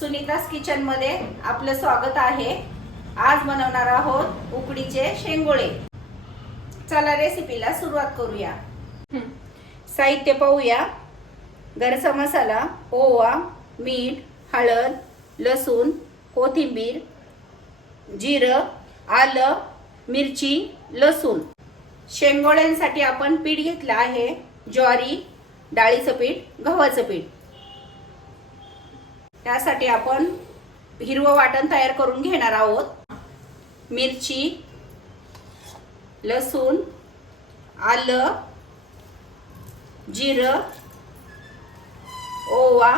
Sunita's kitchen मध्ये आपलं स्वागत आहे। आज बनवणार आहोत उकडीचे शेंगोळे। चला रेसिपीला सुरुवात करूया। साहित्य पाहूया। घरचा मसाला, ओवा, मीठ, हळद, लसूण, कोथिंबीर, जिरं, आलं, मिरची, लसूण। शेंगोळ्यांसाठी आपण पीठ घेतलं आहे ज्वारी, डाळीचं पीठ, गव्हाचं पीठ। त्यासाठी आपण हिरवं वाटण तयार करून घेणार आहोत। मिरची, लसूण, आलं, जिरं, ओवा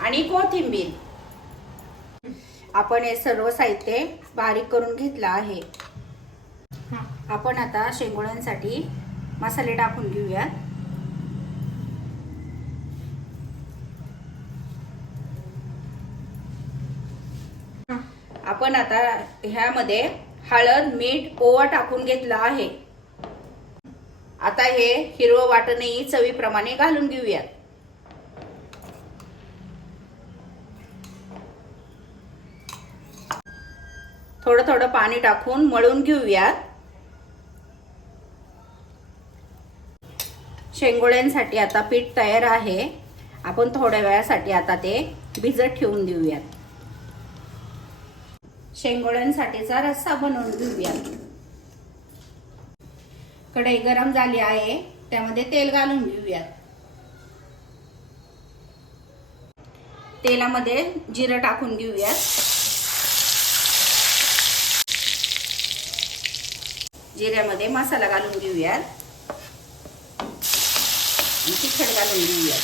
आणि कोथिंबीर। आपण हे सर्व साहित्य बारीक करून घेतलं आहे। आपण आता शेंगोळ्यांसाठी मसाले टाकून घेऊया। आपण आता ह्यामध्ये हळद, मीठ, ओवा टाकून घेतला आहे। आता हे हिरवं वाटणही चवीप्रमाणे घालून घेऊया। थोडं थोडं पाणी टाकून मळून घेऊया। शेंगोळ्यांसाठी आता पीठ तयार आहे। आपण थोड्या वेळासाठी आता ते भिजत ठेवून देऊया। शेंगोळ्यांसाठीचा रस्सा बनवून घेऊया। कढई गरम झाली आहे, त्यामध्ये तेल घालून घेऊया। तेलामध्ये जिरं टाकून घेऊया। जिऱ्यामध्ये मसाला घालून घेऊया। तिखट घालून घेऊया।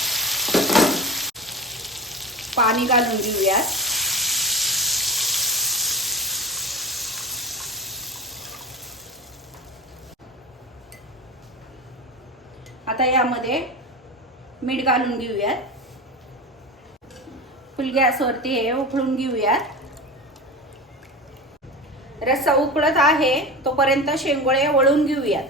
पाणी घालून घेऊया। आता यामध्ये मीठ घालून घेऊया। फुल गॅसवरती हे उकळून घेऊया। रस्सा उकळत आहे तोपर्यंत शेंगोळे वळून घेऊया।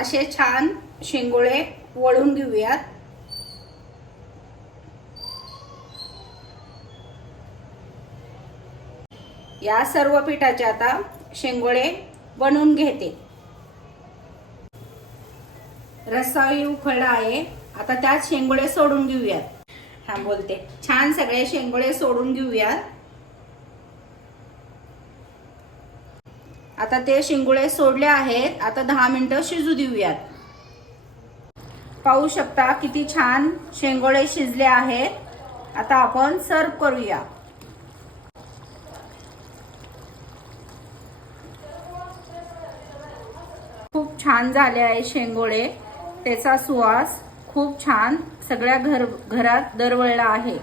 असे छान शेंगोळे वळून घेऊया। या सर्व पिठाचे आता शेंगोळे बनवून घेते। रस्साही उकळला आहे, आता त्यात शेंगोळे सोडून घेऊयात। छान सगळे शेंगोळे सोडून घेऊयात। आता ते शेंगोळे सोडले आहेत, आता 10 मिनिटं शिजू देऊयात। पाहू शकता किती छान शेंगोळे शिजले आहेत। आता आपण सर्व करूया। खूप छान झाले आहे शेंगोळे। त्याचा सुवास खूप छान सगळ्या घरात दरवळला आहे।